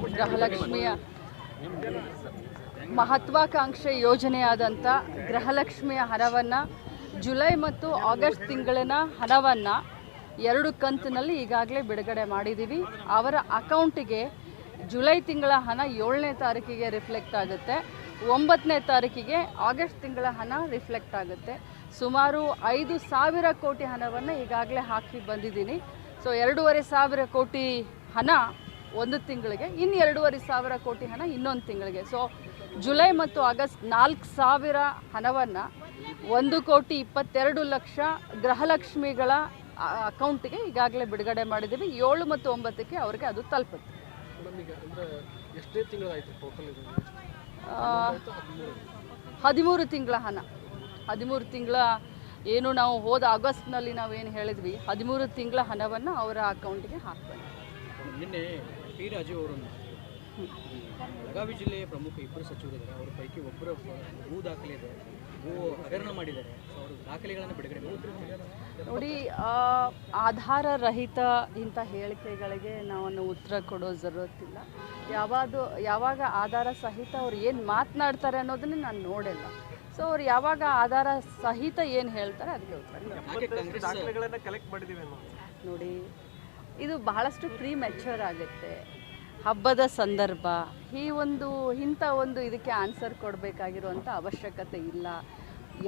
ಗೃಹಲಕ್ಷ್ಮಿಯ ಮಹತ್ವಾಕಾಂಕ್ಷೆ ಯೋಜನೆಯಾದಂಥ ಗೃಹಲಕ್ಷ್ಮಿಯ ಹಣವನ್ನು ಜುಲೈ ಮತ್ತು ಆಗಸ್ಟ್ ತಿಂಗಳಿನ ಹಣವನ್ನು ಎರಡು ಕಂತಿನಲ್ಲಿ ಈಗಾಗಲೇ ಬಿಡುಗಡೆ ಮಾಡಿದ್ದೀವಿ ಅವರ ಅಕೌಂಟಿಗೆ ಜುಲೈ ತಿಂಗಳ ಹಣ ಏಳನೇ ತಾರೀಕಿಗೆ ರಿಫ್ಲೆಕ್ಟ್ ಆಗುತ್ತೆ ಒಂಬತ್ತನೇ ತಾರೀಕಿಗೆ ಆಗಸ್ಟ್ ತಿಂಗಳ ಹಣ ರಿಫ್ಲೆಕ್ಟ್ ಆಗುತ್ತೆ ಸುಮಾರು ಐದು ಸಾವಿರ ಕೋಟಿ ಹಣವನ್ನು ಈಗಾಗಲೇ ಹಾಕಿ ಬಂದಿದ್ದೀನಿ ಸೊ ಎರಡೂವರೆ ಸಾವಿರ ಕೋಟಿ ಹಣ ಒಂದು ತಿಂಗಳಿಗೆ ಇನ್ನು ಎರಡೂವರೆ ಸಾವಿರ ಕೋಟಿ ಹಣ ಇನ್ನೊಂದು ತಿಂಗಳಿಗೆ ಸೊ ಜುಲೈ ಮತ್ತು ಆಗಸ್ಟ್ ನಾಲ್ಕು ಸಾವಿರ ಹಣವನ್ನು ಒಂದು ಕೋಟಿ ಇಪ್ಪತ್ತೆರಡು ಲಕ್ಷ ಗೃಹಲಕ್ಷ್ಮಿಗಳ ಅಕೌಂಟ್ಗೆ ಈಗಾಗಲೇ ಬಿಡುಗಡೆ ಮಾಡಿದ್ದೀವಿ ಏಳು ಮತ್ತು ಒಂಬತ್ತಕ್ಕೆ ಅವ್ರಿಗೆ ಅದು ತಲುಪುತ್ತೆ ಹದಿಮೂರು ತಿಂಗಳ ಹಣ ಹದಿಮೂರು ತಿಂಗಳ ಏನು ನಾವು ಹೋದ ಆಗಸ್ಟ್ನಲ್ಲಿ ನಾವೇನು ಹೇಳಿದ್ವಿ ಹದಿಮೂರು ತಿಂಗಳ ಹಣವನ್ನು ಅವರ ಅಕೌಂಟ್ಗೆ ಹಾಕ್ತಾರೆ ನಿನ್ನೆ ಬೆಳಗಾವಿ ಜಿಲ್ಲೆಯ ಪ್ರಮುಖ ಪೈಕಿ ಭೂ ದಾಖಲೆ ಇದೆ ಭೂ ಅವರು ದಾಖಲೆಗಳನ್ನು ನೋಡಿ ಆಧಾರ ರಹಿತ ಇಂಥ ಹೇಳಿಕೆಗಳಿಗೆ ನಾವನ್ನು ಉತ್ತರ ಕೊಡೋ ಜರುತ್ತಿಲ್ಲ ಯಾವಾಗ ಯಾವಾಗ ಆಧಾರ ಸಹಿತ ಅವ್ರು ಏನು ಮಾತನಾಡ್ತಾರೆ ಅನ್ನೋದನ್ನ ನಾನು ನೋಡಿಲ್ಲ ಸೊ ಅವ್ರು ಯಾವಾಗ ಆಧಾರ ಸಹಿತ ಏನು ಹೇಳ್ತಾರೆ ಅದಕ್ಕೆ ನೋಡಿ ಇದು ಬಹಳಷ್ಟು ಪ್ರೀ ಮೆಚ್ಯೂರ್ ಆಗುತ್ತೆ ಹಬ್ಬದ ಸಂದರ್ಭ ಈ ಒಂದು ಇಂಥ ಒಂದು ಇದಕ್ಕೆ ಆನ್ಸರ್ ಕೊಡಬೇಕಾಗಿರುವಂಥ ಅವಶ್ಯಕತೆ ಇಲ್ಲ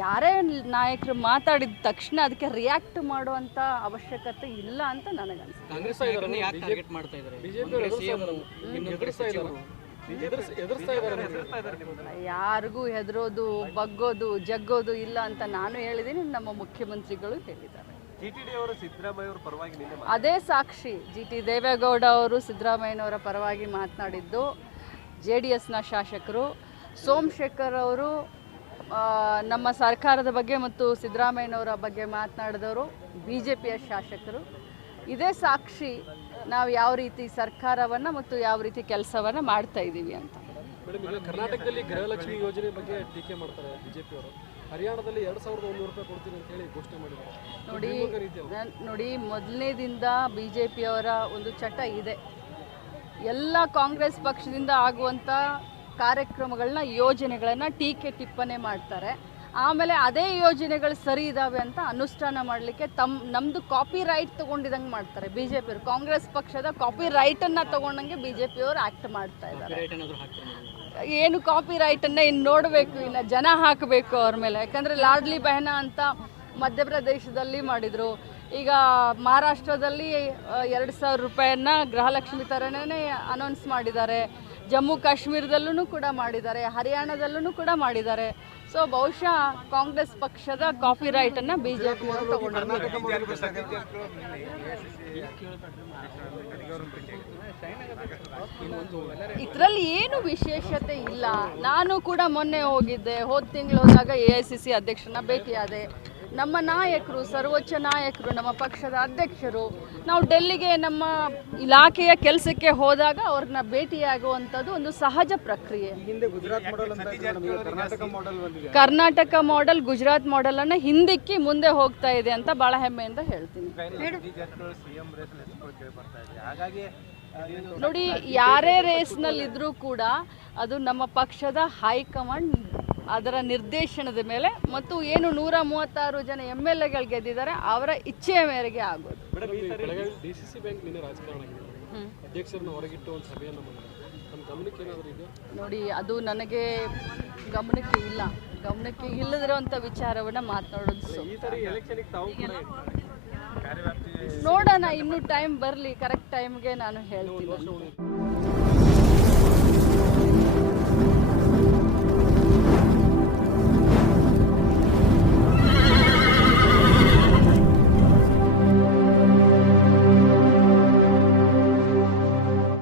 ಯಾರೇ ನಾಯಕರು ಮಾತಾಡಿದ ತಕ್ಷಣ ಅದಕ್ಕೆ ರಿಯಾಕ್ಟ್ ಮಾಡುವಂಥ ಅವಶ್ಯಕತೆ ಇಲ್ಲ ಅಂತ ನನಗನ್ಸುತ್ತೆ ಯಾರಿಗೂ ಹೆದರೋದು ಬಗ್ಗೋದು ಜಗ್ಗೋದು ಇಲ್ಲ ಅಂತ ನಾನು ಹೇಳಿದ್ದೀನಿ ನಮ್ಮ ಮುಖ್ಯಮಂತ್ರಿಗಳು ಹೇಳಿದ್ದಾರೆ ಅದೇ ಸಾಕ್ಷಿ ಜಿ ಟಿ ದೇವೇಗೌಡ ಅವರು ಸಿದ್ದರಾಮಯ್ಯನವರ ಪರವಾಗಿ ಮಾತನಾಡಿದ್ದು ಜೆ ಡಿ ಎಸ್ನ ಶಾಸಕರು ಸೋಮಶೇಖರ್ ಅವರು ನಮ್ಮ ಸರ್ಕಾರದ ಬಗ್ಗೆ ಮತ್ತು ಸಿದ್ದರಾಮಯ್ಯನವರ ಬಗ್ಗೆ ಮಾತನಾಡಿದವರು ಬಿ ಜೆ ಪಿಯ ಶಾಸಕರು ಇದೇ ಸಾಕ್ಷಿ ನಾವು ಯಾವ ರೀತಿ ಸರ್ಕಾರವನ್ನ ಮತ್ತು ಯಾವ ರೀತಿ ಕೆಲಸವನ್ನ ಮಾಡ್ತಾ ಇದ್ದೀವಿ ಅಂತ ಕರ್ನಾಟಕದಲ್ಲಿ ಗೃಹಲಕ್ಷ್ಮಿ ಯೋಜನೆ ಬಗ್ಗೆ ಟೀಕೆ ಮಾಡ್ತಾರೆ ಬಿಜೆಪಿ ಅವರು ಹರಿಯಾಣದಲ್ಲಿ ಎರಡು ಸಾವಿರದ ಒಂದೂರು ರೂಪಾಯಿ ಕೊಡ್ತೀನಿ ಅಂತ ಹೇಳಿ ಘೋಷಣೆ ಮಾಡಿದ್ದಾರೆ ನೋಡಿ ನೋಡಿ ಮೊದಲನೇದಿಂದ ಬಿ ಜೆ ಅವರ ಒಂದು ಚಟ ಇದೆ ಎಲ್ಲ ಕಾಂಗ್ರೆಸ್ ಪಕ್ಷದಿಂದ ಆಗುವಂಥ ಕಾರ್ಯಕ್ರಮಗಳನ್ನ ಯೋಜನೆಗಳನ್ನು ಟೀಕೆ ಟಿಪ್ಪಣೆ ಮಾಡ್ತಾರೆ ಆಮೇಲೆ ಅದೇ ಯೋಜನೆಗಳು ಸರಿ ಇದ್ದಾವೆ ಅಂತ ಅನುಷ್ಠಾನ ಮಾಡಲಿಕ್ಕೆ ತಮ್ಮ ನಮ್ಮದು ಕಾಪಿ ರೈಟ್ ತೊಗೊಂಡಿದಂಗೆ ಮಾಡ್ತಾರೆ ಬಿ ಜೆ ಪಿಯವರು ಕಾಂಗ್ರೆಸ್ ಪಕ್ಷದ ಕಾಪಿ ರೈಟನ್ನು ತಗೊಂಡಂಗೆ ಬಿ ಜೆ ಪಿಯವರು ಆ್ಯಕ್ಟ್ ಮಾಡ್ತಾ ಇದ್ದಾರೆ ಏನು ಕಾಪಿ ರೈಟನ್ನು ಇನ್ನು ನೋಡಬೇಕು ಇನ್ನು ಜನ ಹಾಕಬೇಕು ಅವ್ರ ಮೇಲೆ ಯಾಕಂದರೆ ಲಾಡ್ಲಿ ಬಹನ ಅಂತ ಮಧ್ಯಪ್ರದೇಶದಲ್ಲಿ ಮಾಡಿದರು ಈಗ ಮಹಾರಾಷ್ಟ್ರದಲ್ಲಿ ಎರಡು ಸಾವಿರ ರೂಪಾಯಿಯನ್ನ ಗೃಹಲಕ್ಷ್ಮಿ ಥರನೇ ಅನೌನ್ಸ್ ಮಾಡಿದ್ದಾರೆ ಜಮ್ಮು ಕಾಶ್ಮೀರದಲ್ಲೂ ಕೂಡ ಮಾಡಿದ್ದಾರೆ ಹರಿಯಾಣದಲ್ಲೂ ಕೂಡ ಮಾಡಿದ್ದಾರೆ ಸೊ ಬಹುಶಃ ಕಾಂಗ್ರೆಸ್ ಪಕ್ಷದ ಕಾಫಿ ರೈಟ್ ಅನ್ನ ಬಿಜೆಪಿ ಪಿ ಇದರಲ್ಲಿ ಏನು ವಿಶೇಷತೆ ಇಲ್ಲ ನಾನು ಕೂಡ ಮೊನ್ನೆ ಹೋಗಿದ್ದೆ ಹೋದ ತಿಂಗಳು ಹೋದಾಗ ಎ ಐ ಸಿ ಸಿ ಅಧ್ಯಕ್ಷನ ಭೇಟಿಯಾದೆ ನಮ್ಮ ನಾಯಕರು ಸರ್ವೋಚ್ಚ ನಾಯಕರು ನಮ್ಮ ಪಕ್ಷದ ಅಧ್ಯಕ್ಷರು ನಾವು ಡೆಲ್ಲಿಗೆ ನಮ್ಮ ಇಲಾಖೆಯ ಕೆಲಸಕ್ಕೆ ಹೋದಾಗ ಅವ್ರನ್ನ ಭೇಟಿಯಾಗುವಂಥದ್ದು ಒಂದು ಸಹಜ ಪ್ರಕ್ರಿಯೆ ಕರ್ನಾಟಕ ಮಾಡೆಲ್ ಗುಜರಾತ್ ಮಾಡೆಲ್ ಅನ್ನ ಹಿಂದಿಕ್ಕಿ ಮುಂದೆ ಹೋಗ್ತಾ ಇದೆ ಅಂತ ಬಹಳ ಹೆಮ್ಮೆಯಿಂದ ಹೇಳ್ತೀನಿ ನೋಡಿ ಯಾರೇ ರೇಸ್ನಲ್ಲಿದ್ದರೂ ಕೂಡ ಅದು ನಮ್ಮ ಪಕ್ಷದ ಹೈಕಮಾಂಡ್ ಅದರ ನಿರ್ದೇಶನದ ಮೇಲೆ ಮತ್ತು ಏನು ನೂರ ಮೂವತ್ತಾರು ಜನ ಎಮ್ ಎಲ್ ಎಗಳು ಗೆದ್ದಿದ್ದಾರೆ ಅವರ ಇಚ್ಛೆಯ ಮೇರೆಗೆ ಆಗೋದು ನೋಡಿ ಅದು ನನಗೆ ಗಮನಕ್ಕೆ ಇಲ್ಲ ಗಮನಕ್ಕೆ ಇಲ್ಲದಿರುವಂಥ ವಿಚಾರವನ್ನ ಮಾತನಾಡೋದು ನೋಡೋಣ ಇನ್ನು ಟೈಮ್ ಬರಲಿ ಕರೆಕ್ಟ್ ಟೈಮ್ಗೆ ನಾನು ಹೇಳ್ತೀನಿ